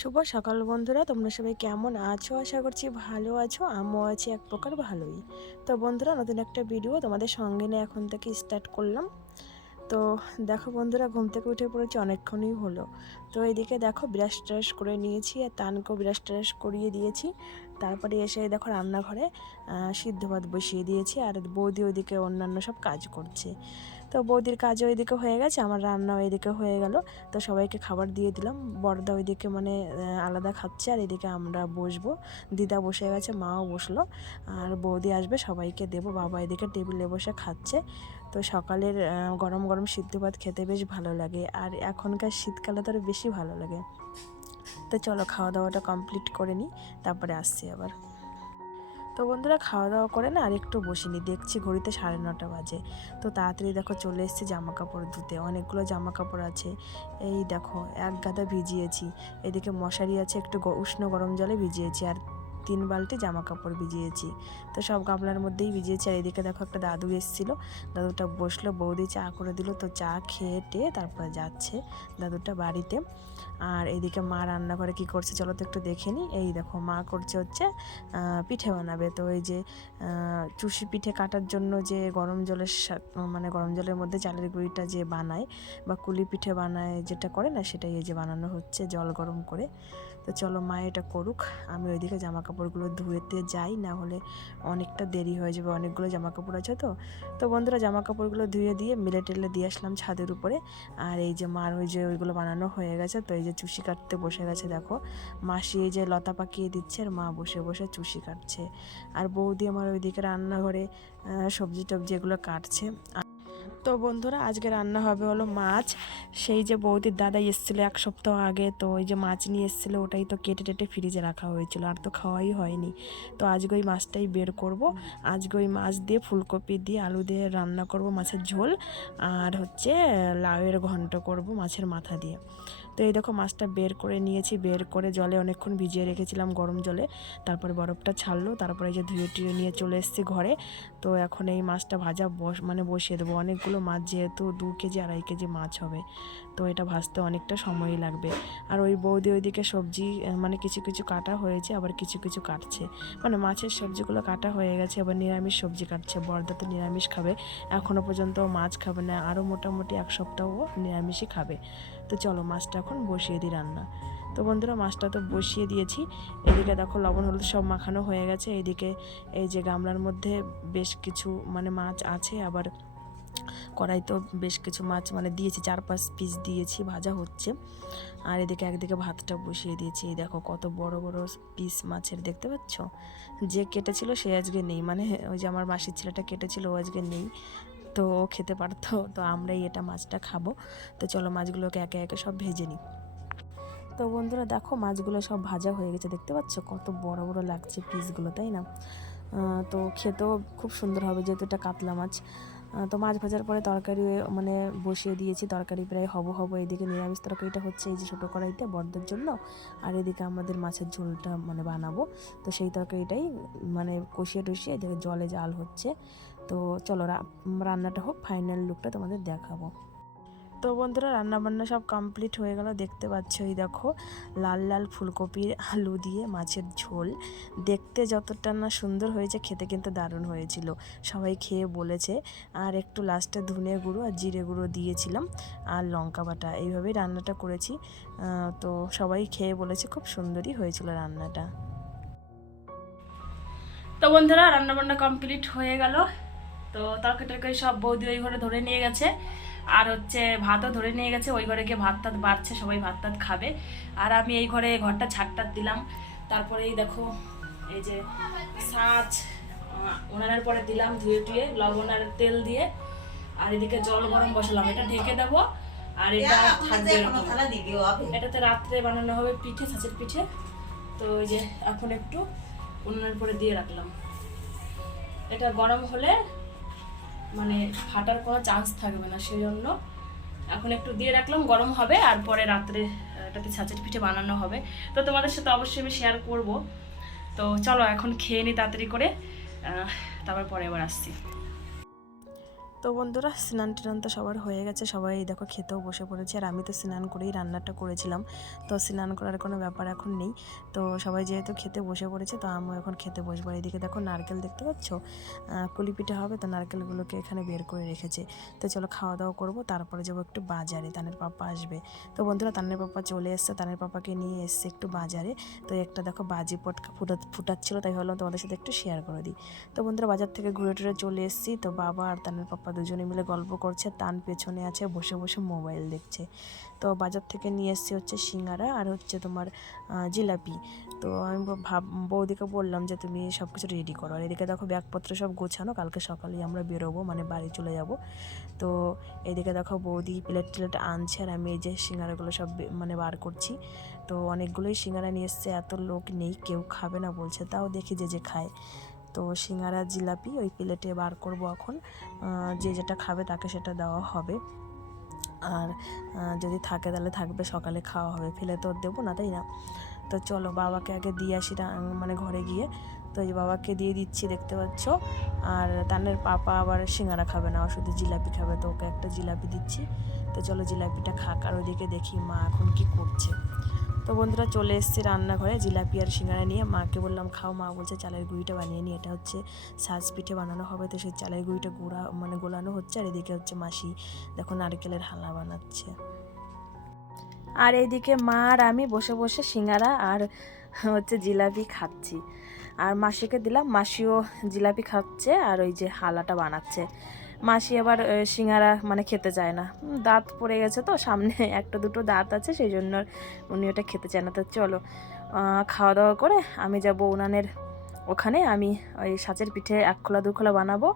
শুভ সকাল বন্ধুরা, তোমরা সবাই কেমন আছো? আশা করছি ভালো আছো, আমও আছি এক প্রকার ভালোই। তো বন্ধুরা, নতুন একটা ভিডিও তোমাদের সঙ্গে নিয়ে এখন থেকে স্টার্ট করলাম। তো দেখো বন্ধুরা, ঘুম থেকে উঠে পড়েছি, অনেকক্ষণই হলো। তো এদিকে দেখো ব্রাশ ট্রাশ করে নিয়েছি, আর তানকেও ব্রাশ ট্রাশ করিয়ে দিয়েছি। তারপরে এসে দেখো রান্নাঘরে সিদ্ধ ভাত বসিয়ে দিয়েছি, আর বৌদি ওইদিকে অন্যান্য সব কাজ করছে। তো বৌদির কাজও ওইদিকে হয়ে গেছে, আমার রান্নাও এদিকে হয়ে গেল। তো সবাইকে খাবার দিয়ে দিলাম। বড়দা ওইদিকে মানে আলাদা খাচ্ছে আর এদিকে আমরা বসবো। দিদা বসে গেছে, মাও বসল। আর বৌদি আসবে, সবাইকে দেবো। বাবা এদিকে টেবিলে বসে খাচ্ছে। তো সকালের গরম গরম সিদ্ধ ভাত খেতে বেশ ভালো লাগে। আর এখনকার শীতকালে তো বেশি ভালো লাগে। তো চলো খাওয়া দাওয়াটা কমপ্লিট করে নিই, তারপরে আসছি আবার। তো বন্ধুরা খাওয়া দাওয়া করে না আর একটু বসিনি, দেখছি ঘড়িতে সাড়ে নটা বাজে। তো তাড়াতাড়ি দেখো চলে এসেছে জামা কাপড় ধুতে, অনেকগুলো জামা কাপড় আছে। এই দেখো এক গাদা ভিজিয়েছি, এদিকে মশারি আছে, একটু উষ্ণ গরম জলে ভিজিয়েছি, আর তিন বালতি জামা কাপড় ভিজিয়েছি। তো সব গামলার মধ্যেই ভিজিয়েছি। আর এদিকে দেখো একটা দাদু এসেছিল। দাদুটা বসল, বৌদি চা করে দিল। তো চা খেয়ে টেয়ে তারপরে যাচ্ছে দাদুটা বাড়িতে। আর এদিকে মা রান্না করে কি করছে চলো তো একটু দেখে নিই। এই দেখো মা করছে হচ্ছে পিঠে বানাবে। তো এই যে চুষি পিঠে কাটার জন্য যে গরম জলের মানে গরম জলের মধ্যে চালের গুঁড়িটা যে বানায় বা কুলি পিঠে বানায় যেটা করে না সেটাই এই যে বানানো হচ্ছে জল গরম করে। তো চলো মা এটা করুক। আমি ওইদিকে জামা কাপড়গুলো ধুয়েতে যাই না হলে অনেকটা দেরি হয়ে যাবে, অনেকগুলো জামা কাপড় আছে তো। তো বন্ধুরা জামা কাপড়গুলো ধুয়ে দিয়ে, মিলে টেলে দিয়ে আসলাম ছাদের উপরে। আর এই যে মার ওই যে ওইগুলো বানানো হয়ে গেছে, তো এই যে চুষি কাটতে বসে গেছে দেখো। মাসি এই যে লতা পাকিয়ে দিচ্ছে, আর মা বসে বসে চুষি কাটছে। আর বৌদি আমার ওইদিকে রান্নাঘরে সবজি টবজি এগুলো কাটছে। তো বন্ধুরা, আজকে রান্না হবে হলো মাছ। সেই যে বৌদির দাদা এসেছিল এক সপ্তাহ আগে, তো ওই যে মাছ নিয়ে এসেছিল, ওটাই তো কেটে টেটে ফ্রিজে রাখা হয়েছিল, আর তো খাওয়াই হয়নি। তো আজকে ওই মাছটাই বের করব। আজকে ওই মাছ দিয়ে ফুলকপি দিয়ে আলু দিয়ে রান্না করব মাছের ঝোল, আর হচ্ছে লাউয়ের ঘন্ট করব মাছের মাথা দিয়ে। তো এই দেখো মাছটা বের করে নিয়েছি, বের করে জলে অনেকক্ষণ ভিজিয়ে রেখেছিলাম গরম জলে। তারপরে বরফটা ছাড়লো, তারপরে এই যে ধুয়ে টুয়ে নিয়ে চলে এসেছি ঘরে। তো এখন এই মাছটা ভাজা বস মানে বসিয়ে দেবো। অনেকগুলো মাছ যেহেতু দু কেজি, আড়াই কেজি মাছ হবে, তো এটা ভাজতে অনেকটা সময়ই লাগবে। আর ওই বৌদি ওইদিকে সবজি মানে কিছু কিছু কাটা হয়েছে, আবার কিছু কিছু কাটছে। মানে মাছের সবজিগুলো কাটা হয়ে গেছে, আবার নিরামিষ সবজি কাটছে। বর্দা তো নিরামিষ খাবে এখনও পর্যন্ত মাছ খাবে না আরও মোটামুটি এক সপ্তাহ নিরামিষই খাবে। তো চলো মাছটা এখন বসিয়ে দিই রান্না। তো বন্ধুরা, মাছটা তো বসিয়ে দিয়েছি। এদিকে দেখো লবণ, হলুদ সব মাখানো হয়ে গেছে। এদিকে এই যে গামলার মধ্যে বেশ কিছু মানে মাছ আছে, আবার কড়াই তো বেশ কিছু মাছ মানে দিয়েছি, চার পাঁচ পিস দিয়েছি, ভাজা হচ্ছে। আর এদিকে একদিকে ভাতটা বসিয়ে দিয়েছি। দেখো কত বড় বড় পিস মাছের, দেখতে পাচ্ছ? যে কেটেছিল সে আজকে নেই। মানে ওই যে আমার মাসির ছেলেটা কেটেছিল, ও আজকে নেই। তো ও খেতে পারতো, তো আমরাই এটা মাছটা খাব। তো চলো মাছগুলোকে একে একে সব ভেজে নিই। তো বন্ধুরা দেখো মাছগুলো সব ভাজা হয়ে গেছে, দেখতে পাচ্ছ? কত বড় বড় লাগছে পিসগুলো, তাই না? তো খেতেও খুব সুন্দর হবে যেহেতু এটা কাতলা মাছ। তো মাছ ভাজার পরে তরকারি মানে বসিয়ে দিয়েছি, তরকারি প্রায় হব হব। এদিকে নিরামিষ তরকারিটা হচ্ছে এই যে ছোটো কড়াইতে বড়দের জন্য, আর এদিকে আমাদের মাছের ঝোলটা মানে বানাবো। তো সেই তরকারিটাই মানে কষিয়ে টষিয়ে এদিকে জলে জাল হচ্ছে। তো চলো রান্নাটা হোক ফাইনাল লুকটা তোমাদের দেখাবো। তো বন্ধুরা রান্নাবান্না সব কমপ্লিট হয়ে গেল। দেখতে পাচ্ছ এই দেখো লাল লাল ফুলকপির আলু দিয়ে মাছের ঝোল। দেখতে যতটা না সুন্দর হয়েছে খেতে কিন্তু দারুণ হয়েছিল। সবাই খেয়ে বলেছে আর একটু লাস্টে ধনে গুঁড়ো আর জিরে গুঁড়ো দিয়েছিলাম আর লঙ্কা বাটা। এইভাবেই রান্নাটা করেছি। তো সবাই খেয়ে বলেছে খুব সুন্দরই হয়েছিল রান্নাটা। তো বন্ধুরা রান্না বান্না কমপ্লিট হয়ে গেল। তো তরকারি টরকারি সব বৌদি ওই ঘরে ধরে নিয়ে গেছে। আর হচ্ছে ভাতও ধরে নিয়ে গেছে ওই ঘরে গিয়ে ভাত টাত বাড়ছে সবাই ভাত টাত খাবে। আর আমি এই ঘরে ঘরটা ছাটটাত দিলাম। তারপরে এই দেখো এই যে সাজ ওনার পরে দিলাম ধুয়ে টুয়ে লবণ আর তেল দিয়ে। আর এদিকে জল গরম বসালাম এটা ঢেকে দেবো। আর এটা থাকবে এটাতে রাত্রে বানানো হবে পিঠে ছাঁচের পিঠে। তো ওই যে এখন একটু উনুনের পরে দিয়ে রাখলাম। এটা গরম হলে মানে ফাটার কোনো চান্স থাকবে না সেই জন্য এখন একটু দিয়ে রাখলাম, গরম হবে, আর পরে রাত্রে এটাতে ছাঁচের পিঠে বানানো হবে। তো তোমাদের সাথে অবশ্যই আমি শেয়ার করব। তো চলো এখন খেয়ে নিই তাড়াতাড়ি করে তারপর পরে আবার আসছি। তো বন্ধুরা স্নান টান তো সবার হয়ে গেছে। সবাই দেখো খেতেও বসে পড়েছে আর আমি তো স্নান করেই রান্নাটা করেছিলাম। তো স্নান করার কোনো ব্যাপার এখন নেই। তো সবাই যেহেতু খেতে বসে পড়েছে তো আমিও এখন খেতে বসবো। এদিকে দেখো নারকেল দেখতে পাচ্ছ? আহ, কুলি পিঠা হবে তো নারকেলগুলোকে এখানে বের করে রেখেছে। তো চলো খাওয়া দাওয়া করব তারপরে যাব একটু বাজারে। তানের পাপা আসবে। তো বন্ধুরা তানের পাপা চলে এসছে। তানের পাপাকে নিয়ে এসছে একটু বাজারে। তো একটা দেখো বাজি পটকা ফুটা ফুটাচ্ছিলো তাই ভাবলাম তোমাদের সাথে একটু শেয়ার করে দিই। তো বন্ধুরা বাজার থেকে ঘুরে টুরে চলে এসেছি। তো বাবা আর তানের পাপ্পা দুজনে মিলে গল্প করছে, তান পেছনে আছে, বসে বসে মোবাইল দেখছে। তো বাজার থেকে নিয়ে এসেছি হচ্ছে সিঙ্গারা আর হচ্ছে তোমার জিলাপি। তো আমি ভাব, বৌদিকে বললাম যে তুমি সব কিছু রেডি করো। আর এদিকে দেখো ব্যাগপত্র সব গোছানো, কালকে সকালেই আমরা বেরোবো মানে বাড়ি চলে যাব। তো এদিকে দেখো বৌদি প্লেট টেলেট আনছে আর আমি এই যে সিঙ্গারাগুলো সব মানে বার করছি। তো অনেকগুলোই সিঙ্গারা নিয়ে এসছে, এত লোক নেই, কেউ খাবে না বলছে, তাও দেখি যে যে খায়। তো সিঙ্গারা, জিলাপি ওই প্লেটে বার করব এখন। যে যেটা খাবে তাকে সেটা দেওয়া হবে। আর যদি থাকে তাহলে থাকবে, সকালে খাওয়া হবে। ফেলে তো দেবো না, তাই না? তো চলো, বাবাকে আগে দিয়ে আসি মানে ঘরে গিয়ে। তো এই বাবাকে দিয়ে দিচ্ছি, দেখতে পাচ্ছ? আর তানের পাপা আবার সিঙ্গারা খাবে না শুধু জিলাপি খাবে, তো ওকে একটা জিলাপি দিচ্ছি। তো চলো জিলাপিটা খাক, আর ওইদিকে দেখি মা এখন কি করছে। তো বন্ধুরা চলে এসেছি রান্নাঘরে জিলাপি আর সিঙ্গারা নিয়ে। মাকে বললাম, খাও মা, বলছে, চালের গুঁড়িটা বানিয়ে নিই এটা হচ্ছে সাজ পিঠে বানানো হবে। তো সেই চালের গুঁড়িটা গুঁড়া মানে গোলানো হচ্ছে, আর এদিকে হচ্ছে মাসি দেখো নারকেলের হালা বানাচ্ছে। আর এইদিকে মা আর আমি বসে বসে সিঙ্গারা আর হচ্ছে জিলাপি খাচ্ছি। আর মাসিকে দিলাম, মাসিও জিলাপি খাচ্ছে আর ওই যে হালাটা বানাচ্ছে। মাসি আবার সিঙ্গারা মানে খেতে চায় না। দাঁত পড়ে গেছে তো, সামনে একটা দুটো দাঁত আছে, সেই জন্য উনি ওটা খেতে চায় না। তো চলো খাওয়া দাওয়া করে আমি যাব উনানের ওখানে। আমি ওই সাঁচের পিঠে এক খোলা, দু খোলা বানাবো।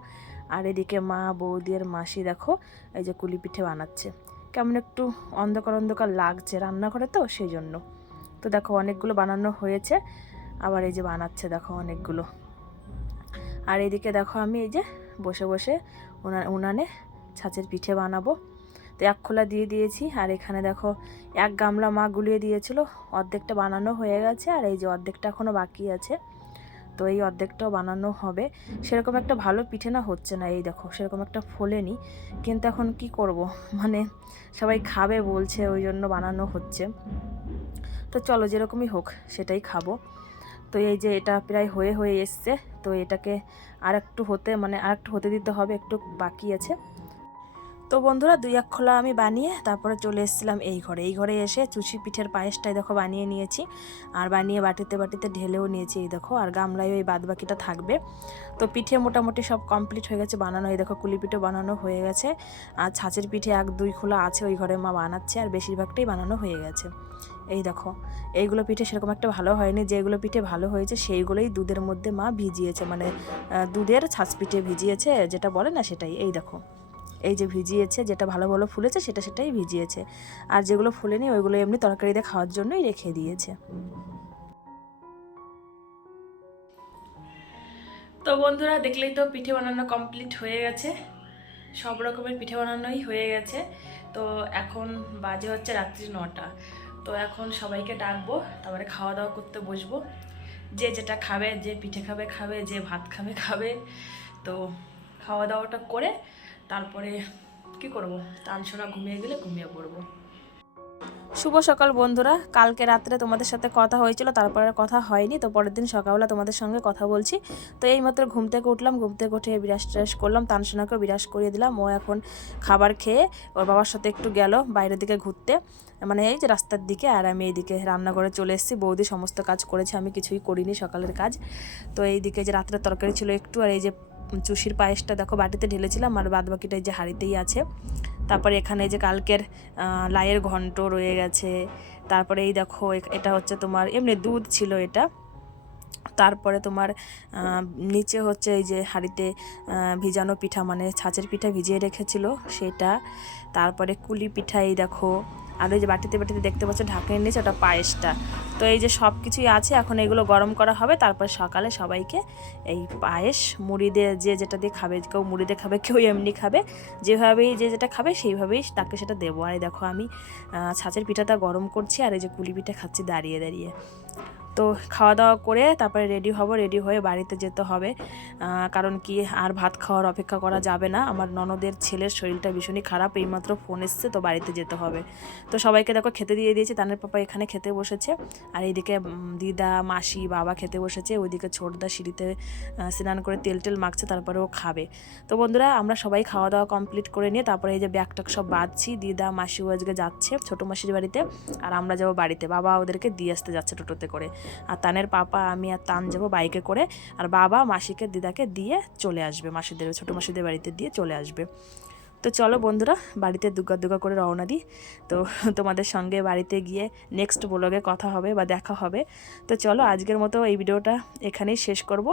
আর এদিকে মা, বৌদি আর মাসি দেখো, এই যে কুলি পিঠে বানাচ্ছে। কেমন একটু অন্ধকার অন্ধকার লাগছে রান্নাঘরে তো, সেই জন্য। তো দেখো, অনেকগুলো বানানো হয়েছে। আবার এই যে বানাচ্ছে, দেখো অনেকগুলো। আর এদিকে দেখো আমি এই যে বসে বসে উনানে ছাঁচের পিঠে বানাবো। তো এক খোলা দিয়ে দিয়েছি, আর এখানে দেখো এক গামলা মা গুলিয়ে দিয়েছিল। অর্ধেকটা বানানো হয়ে গেছে, আর এই যে অর্ধেকটা এখনও বাকি আছে। তো এই অর্ধেকটাও বানানো হবে। সেরকম একটা ভালো পিঠে না হচ্ছে না, এই দেখো সেরকম একটা ফোলেনি। কিন্তু এখন কি করব? মানে সবাই খাবে বলছে, ওই জন্য বানানো হচ্ছে। তো চলো যেরকমই হোক, সেটাই খাব। তো এই যে এটা প্রায় হয়ে হয়ে এসছে। তো এটাকে আর একটু হতে মানে আর একটু হতে দিতে হবে, একটু বাকি আছে। তো বন্ধুরা দুই এক খোলা আমি বানিয়ে তারপরে চলে এসেছিলাম এই ঘরে। এই ঘরে এসে চুষি পিঠের পায়েসটাই দেখো বানিয়ে নিয়েছি। আর বানিয়ে বাটিতে বাটিতে ঢেলেও নিয়েছি এই দেখো। আর গামলায় ওই বাদ বাকিটা থাকবে। তো পিঠে মোটামুটি সব কমপ্লিট হয়ে গেছে বানানো। এই দেখো কুলি পিঠে বানানো হয়ে গেছে। আর ছাঁচের পিঠে এক দুই খোলা আছে ওই ঘরে মা বানাচ্ছে। আর বেশিরভাগটাই বানানো হয়ে গেছে। এই দেখো, এইগুলো পিঠে সেরকম একটা ভালো হয়নি। যেগুলো পিঠে ভালো হয়েছে সেইগুলোই দুধের মধ্যে মা ভিজিয়েছে। মানে দুধের ছাঁচ পিঠে ভিজিয়েছে, যেটা বলে না সেটাই। এই দেখো এই যে ভিজিয়েছে, যেটা ভালো ভালো ফুলেছে, সেটা সেটাই ভিজিয়েছে। আর যেগুলো ফুলেনি, ওইগুলো এমনি তরকারিতে খাওয়ার জন্যই রেখে দিয়েছে। তো বন্ধুরা, দেখলেই তো পিঠে বানানো কমপ্লিট হয়ে গেছে। সব রকমের পিঠে বানানোই হয়ে গেছে। তো এখন বাজে হচ্ছে রাত্রি নটা। তো এখন সবাইকে ডাকবো, তারপরে খাওয়া দাওয়া করতে বসবো। যে যেটা খাবে, যে পিঠে খাবে খাবে, যে ভাত খাবে খাবে। তো খাওয়া দাওয়াটা করে তারপরে কি করব? তানসোনা ঘুমিয়ে গেলে ঘুমিয়ে পড়ব। শুভ সকাল বন্ধুরা। কালকে রাত্রে তোমাদের সাথে কথা হয়েছিল, তারপরে কথা হয়নি, তো পরের দিন সকালবেলা তোমাদের সঙ্গে কথা বলছি। তো এইমাত্র ঘুম থেকে উঠলাম, ঘুম থেকে উঠে বিরাস টিরাস করলাম তানসোনাকেও বিরাস করিয়ে দিলাম। ও এখন খাবার খেয়ে ওর বাবার সাথে একটু গেল বাইরের দিকে ঘুরতে। মানে এই যে রাস্তার দিকে আর আমি এইদিকে রান্নাঘরে চলে এসেছি। বৌদি সমস্ত কাজ করেছে, আমি কিছুই করিনি সকালের কাজ। তো এইদিকে যে রাত্রে তরকারি ছিল একটু, আর এই যে চুষির পায়েসটা দেখো বাটিতে ঢেলেছিলাম আর বাদ বাকিটা যে হাড়িতেই আছে। তারপরে এখানে যে কালকের লায়ের ঘন্ট রয়ে গেছে। তারপরে এই দেখো এটা হচ্ছে তোমার, এমনি দুধ ছিল এটা। তারপরে তোমার নিচে হচ্ছে এই যে হাঁড়িতে ভিজানো পিঠা মানে ছাঁচের পিঠা ভিজিয়ে রেখেছিল সেটা। তারপরে কুলি পিঠা এই দেখো, আর ওই যে বাটিতে বাটিতে দেখতে পাচ্ছ ঢাকনের নিচে ওটা পায়েসটা। তো এই যে সব কিছুই আছে, এখন এগুলো গরম করা হবে, তারপর সকালে সবাইকে এই পায়েস, মুড়ি দিয়ে যে যেটা দিয়ে খাবে, কেউ মুড়ি দিয়ে খাবে, কেউ এমনি খাবে, যেভাবেই যে যেটা খাবে সেইভাবেই তাকে সেটা দেবো। আর দেখো আমি ছাঁচের পিঠাটা গরম করছি, আর এই যে কুলি পিঠা খাচ্ছি দাঁড়িয়ে দাঁড়িয়ে। তো খাওয়া দাওয়া করে তারপরে রেডি হব রেডি হয়ে বাড়িতে যেতে হবে। কারণ কি আর ভাত খাওয়ার অপেক্ষা করা যাবে না। আমার ননদের ছেলের শরীরটা ভীষণই খারাপ, এইমাত্র ফোন এসছে, তো বাড়িতে যেতে হবে। তো সবাইকে দেখো খেতে দিয়ে দিয়েছি, তানের পাপা এখানে খেতে বসেছে। আর এইদিকে দিদা, মাসি, বাবা খেতে বসেছে। ওইদিকে ছোটদা সিঁড়িতে স্নান করে তেল টেল মাখছে, তারপরে ও খাবে। তো বন্ধুরা, আমরা সবাই খাওয়া দাওয়া কমপ্লিট করে নিয়ে তারপরে এই যে ব্যাগ ট্যাগ সব বাঁধছি। দিদা, মাসিও আজকে যাচ্ছে ছোটো মাসির বাড়িতে। আর আমরা যাব বাড়িতে। বাবা ওদেরকে দিয়ে আসতে যাচ্ছে টোটোতে করে। আর তানের পাপা, আমি আর তান যাব বাইকে করে। আর বাবা মাসিকে, দিদাকে দিয়ে চলে আসবে, মাসিদের ছোটো মাসিদের বাড়িতে দিয়ে চলে আসবে। তো চলো বন্ধুরা, বাড়িতে দুগা দুগা করে রওনা দিই। তো তোমাদের সঙ্গে বাড়িতে গিয়ে নেক্সট ব্লগে কথা হবে বা দেখা হবে। তো চলো আজকের মতো এই ভিডিওটা এখানেই শেষ করব।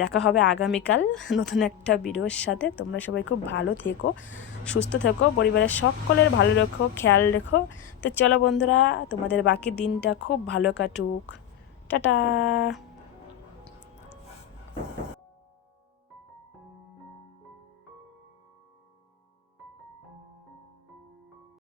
দেখা হবে আগামীকাল নতুন একটা ভিডিওর সাথে। তোমরা সবাই খুব ভালো থেকো, সুস্থ থেকো, পরিবারের সকলের ভালো রেখো, খেয়াল রেখো। তো চলো বন্ধুরা, তোমাদের বাকি দিনটা খুব ভালো কাটুক। টাটা।